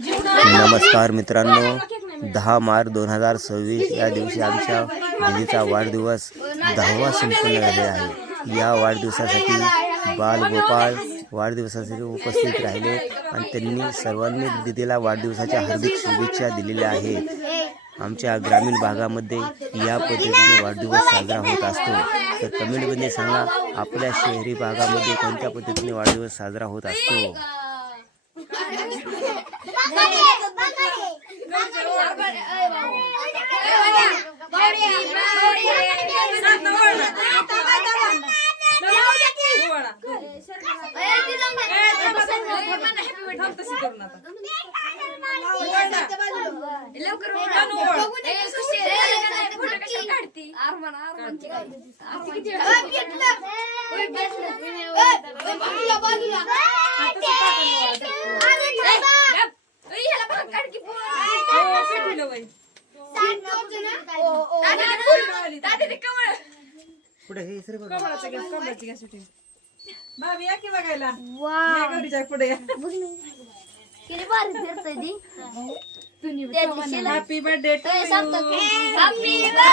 नमस्कार मित्रांनो, 10 मार्च 2026 या दिवशी आमच्या दीदीचा वाढदिवस 10वा संपन्न झालेला आहे। या वाढदिवसासाठी बालगोपाळ वाढदिवसासाठी उपस्थित राहिले आणि त्यांनी सर्वांनी दीदीला वाढदिवसाच्या हार्दिक शुभेच्छा दिलेल्या आहेत। आमच्या ग्रामीण भागामध्ये या पद्धतीने वाढदिवस साजरा होत असतो। तर कमेंटमध्ये सांगा, आपल्या शहरी भागामध्ये कोणत्या पद्धतीने वाढदिवस साजरा होत असतो। पुढे हे सर कमळाचं गॅस, कमळाची गॅस उठे भाभी या की बघायला। या गौरीच्या पुढे या। किती भारी फिरतोय दी। Happy birthday to you. Happy birthday.